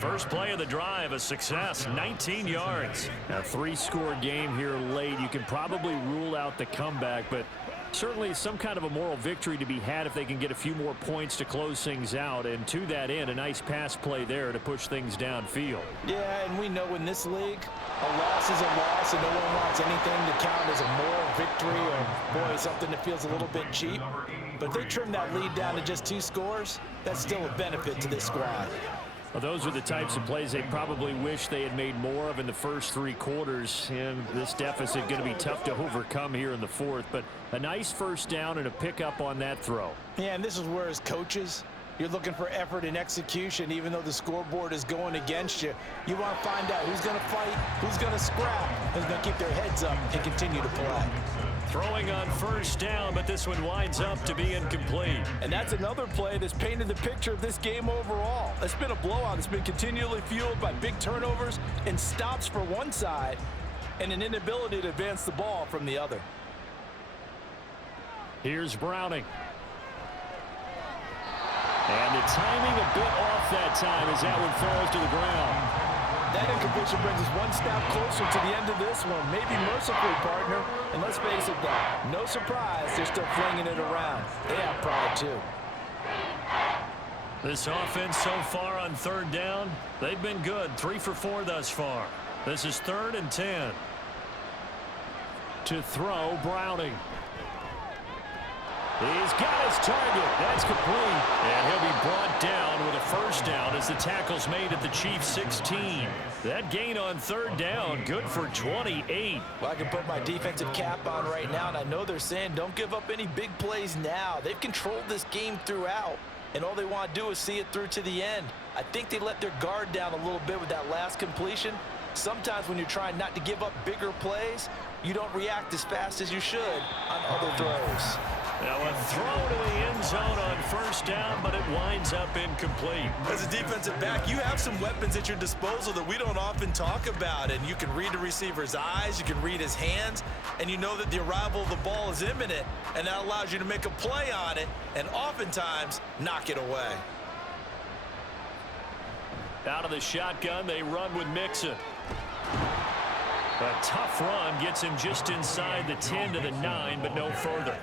First play of the drive, a success, 19 yards. A 3-score game here late. You can probably rule out the comeback, but certainly some kind of a moral victory to be had if they can get a few more points to close things out. And to that end, a nice pass play there to push things downfield. Yeah, and we know in this league, a loss is a loss, and no one wants anything to count as a moral victory or, boy, something that feels a little bit cheap. But if they trim that lead down to just 2 scores, that's still a benefit to this squad. Well, those are the types of plays they probably wish they had made more of in the first 3 quarters. And this deficit going to be tough to overcome here in the 4th. But a nice first down and a pickup on that throw. Yeah, and this is where, as coaches, you're looking for effort and execution. Even though the scoreboard is going against you, you want to find out who's going to fight, who's going to scrap, who's going to keep their heads up and continue to play. Throwing on first down, but this one winds up to be incomplete. And that's another play that's painted the picture of this game overall. It's been a blowout. It's been continually fueled by big turnovers and stops for one side and an inability to advance the ball from the other. Here's Browning. And the timing a bit off that time as that one falls to the ground. That incompletion brings us one step closer to the end of this one. Maybe mercifully, partner. And let's face it, though, no surprise, they're still flinging it around. They have pride, too. This offense so far on 3rd down, they've been good. 3 for 4 thus far. This is 3rd and 10. To throw, Browning. He's got his target. That's complete. And he'll be brought down with a first down as the tackle's made at the Chiefs' 16. That gain on third down, good for 28. Well, I can put my defensive cap on right now, and I know they're saying don't give up any big plays now. They've controlled this game throughout, and all they want to do is see it through to the end. I think they let their guard down a little bit with that last completion. Sometimes when you're trying not to give up bigger plays, you don't react as fast as you should on other throws. Now a throw to the end zone on first down, but it winds up incomplete. As a defensive back, you have some weapons at your disposal that we don't often talk about, and you can read the receiver's eyes, you can read his hands, and you know that the arrival of the ball is imminent, and that allows you to make a play on it and oftentimes knock it away. Out of the shotgun, they run with Mixon. A tough run gets him just inside the 10 to the 9, but no further.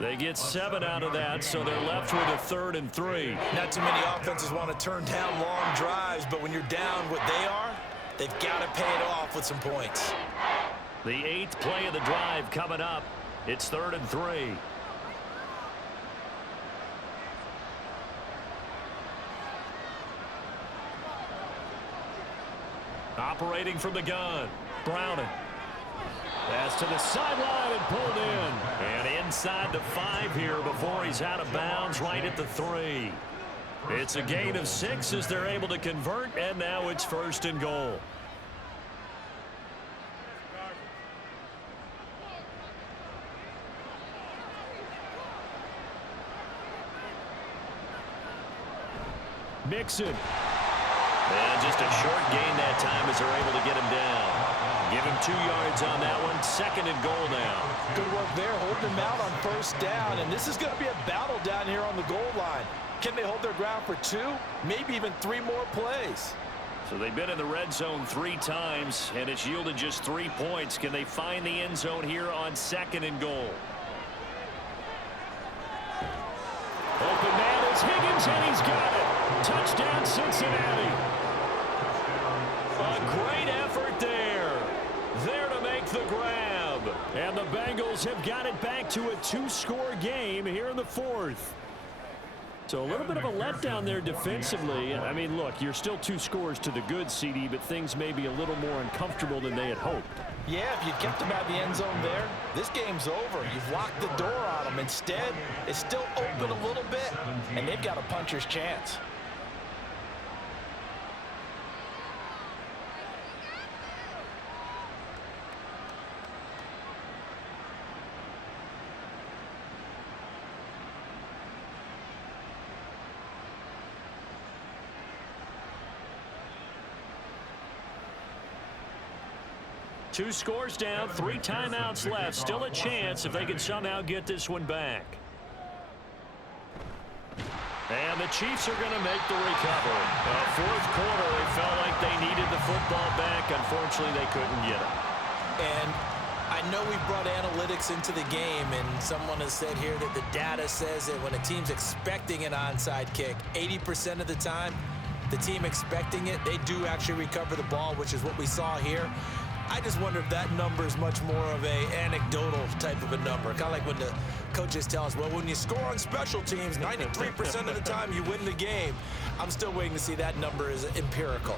They get 7 out of that, so they're left with a 3rd and 3. Not too many offenses want to turn down long drives, but when you're down what they are, they've got to pay it off with some points. The 8th play of the drive coming up. It's 3rd and 3. Operating from the gun, Browning. Pass to the sideline and pulled in. And inside the 5 here before he's out of bounds right at the 3. It's a gain of 6 as they're able to convert, and now it's 1st and goal. Mixon. And just a short gain that time as they're able to get him down. Give him 2 yards on that one. 2nd and goal now. Good work there, holding him out on first down, and this is going to be a battle down here on the goal line. Can they hold their ground for 2, maybe even 3 more plays? So they've been in the red zone 3 times, and it's yielded just 3 points. Can they find the end zone here on 2nd and goal? Open man is Higgins, and he's got it. Touchdown, Cincinnati. A great effort there. There to make the grab. And the Bengals have got it back to a 2-score game here in the 4th. So a little bit of a letdown there defensively. I mean, look, you're still 2 scores to the good, CD, but things may be a little more uncomfortable than they had hoped. Yeah, if you kept them out of the end zone there, this game's over. You've locked the door on them. Instead, it's still open a little bit, and they've got a puncher's chance. Two scores down, 3 timeouts left. Still a chance if they can somehow get this one back. And the Chiefs are going to make the recovery. 4th quarter, they felt like they needed the football back. Unfortunately, they couldn't get it. And I know we brought analytics into the game, and someone has said here that the data says that when a team's expecting an onside kick, 80% of the time, the team expecting it, they do actually recover the ball, which is what we saw here. I just wonder if that number is much more of a anecdotal type of a number. Kind of like when the coaches tell us, well, when you score on special teams, 93% of the time you win the game. I'm still waiting to see that number is empirical.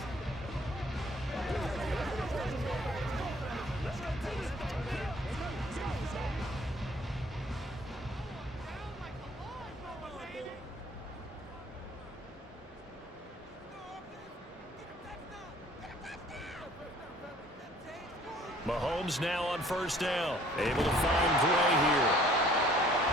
Mahomes now on first down. Able to find Gray here.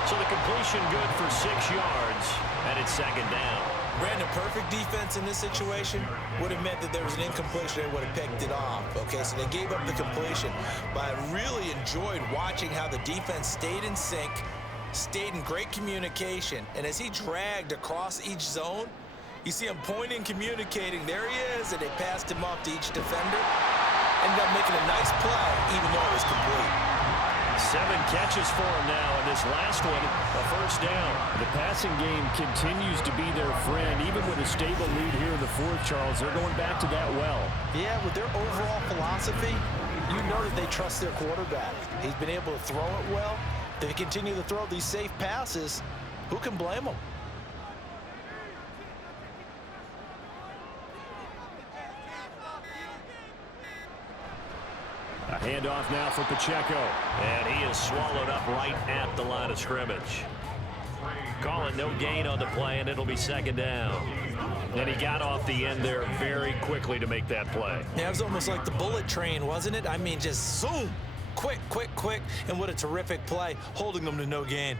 So the completion good for 6 yards, and it's 2nd down. Brandon, perfect defense in this situation would have meant that there was an incompletion. They would have picked it off. Okay, so they gave up the completion. But I really enjoyed watching how the defense stayed in sync, stayed in great communication. And as he dragged across each zone, you see him pointing, communicating. There he is, and they passed him off to each defender. Ended up making a nice play, even though it was complete. 7 catches for him now, and this last one, a first down. The passing game continues to be their friend. Even with a stable lead here in the 4th, Charles, they're going back to that well. Yeah, with their overall philosophy, you know that they trust their quarterback. He's been able to throw it well. They continue to throw these safe passes. Who can blame them? Handoff now for Pacheco. And he is swallowed up right at the line of scrimmage. Call it no gain on the play, and it'll be second down. And he got off the end there very quickly to make that play. Yeah, it was almost like the bullet train, wasn't it? I mean, just zoom. Quick, quick, quick. And what a terrific play, holding them to no gain.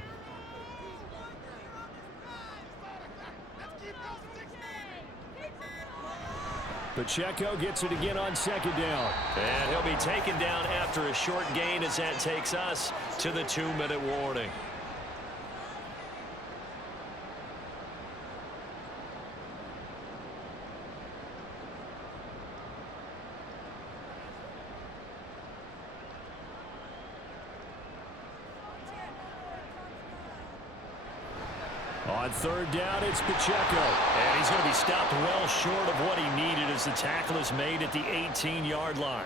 Pacheco gets it again on second down. And he'll be taken down after a short gain as that takes us to the 2-minute warning. On third down, it's Pacheco. And he's going to be stopped well short of what he needed as the tackle is made at the 18-yard line.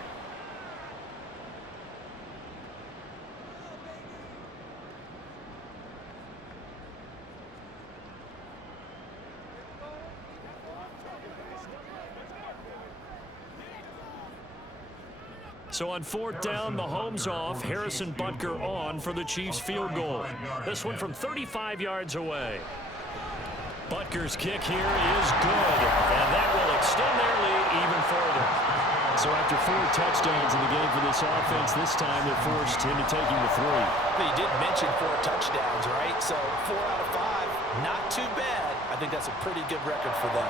So on fourth down, Mahomes off, Harrison Butker on for the Chiefs field goal. This one from 35 yards away. Butker's kick here is good, and that will extend their lead even further. So after 4 touchdowns in the game for this offense, this time they're forced into taking the 3. But you did mention 4 touchdowns, right? So 4 out of 5, not too bad. I think that's a pretty good record for them.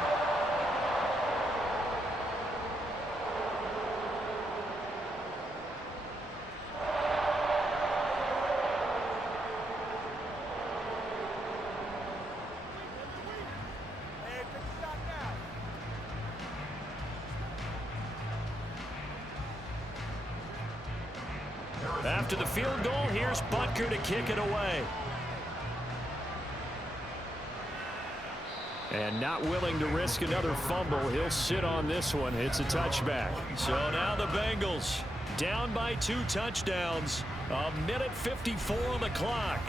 After the field goal, here's Butker to kick it away. And not willing to risk another fumble, he'll sit on this one. It's a touchback. So now the Bengals down by 2 touchdowns. 1:54 on the clock.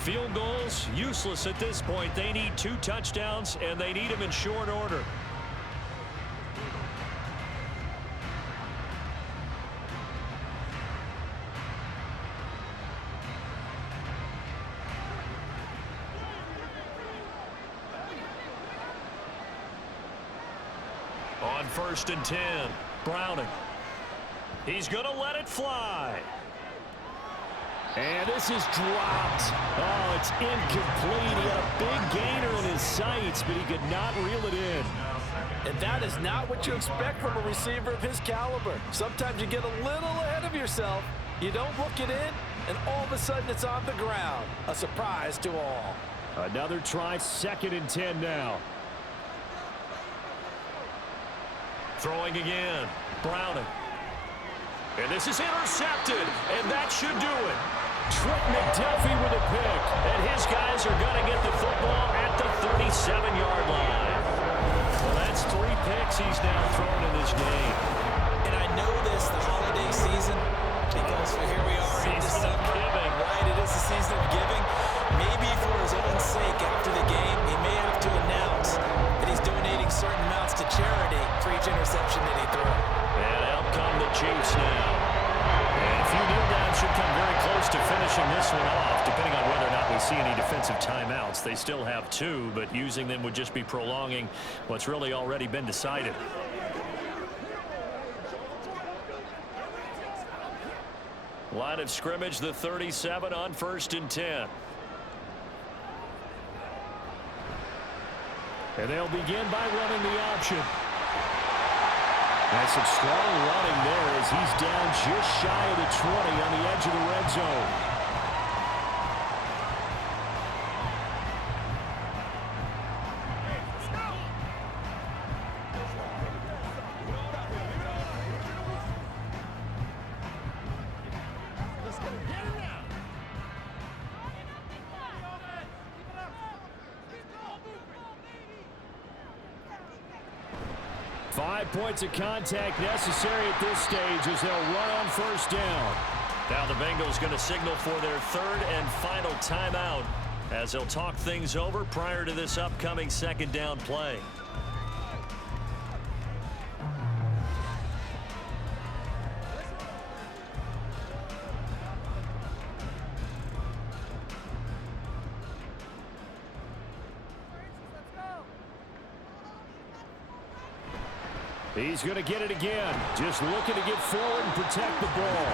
Field goals useless at this point. They need 2 touchdowns, and they need them in short order. On 1st and 10, Browning. He's going to let it fly. And this is dropped. Oh, it's incomplete. He had a big gainer in his sights, but he could not reel it in. And that is not what you expect from a receiver of his caliber. Sometimes you get a little ahead of yourself. You don't look it in, and all of a sudden it's on the ground. A surprise to all. Another try, 2nd and 10 now. Throwing again, Browning. And this is intercepted, and that should do it. Trent McDuffie with a pick. And his guys are going to get the football at the 37-yard line. Well, that's 3 picks he's now thrown in this game. And I know this, the holiday season, because here we are in December. Giving. Right, it is the season of giving. Maybe for his own sake after the game, he may have to announce that he's donating certain amounts to charity for each interception that he threw. And out come the Chiefs now. And a few kneel downs should come very close to finishing this one off, depending on whether or not we see any defensive timeouts. They still have 2, but using them would just be prolonging what's really already been decided. Line of scrimmage, the 37 on 1st and 10. And they'll begin by running the option. And some strong running there as he's down just shy of the 20 on the edge of the red zone. 5 points of contact necessary at this stage as they'll run on 1st down. Now the Bengals going to signal for their 3rd and final timeout as they'll talk things over prior to this upcoming 2nd down play. He's going to get it again. Just looking to get forward and protect the ball.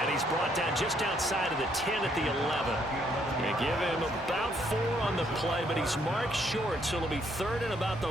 And he's brought down just outside of the 10 at the 11. They give him about 4 on the play, but he's marked short, so it'll be 3rd and about the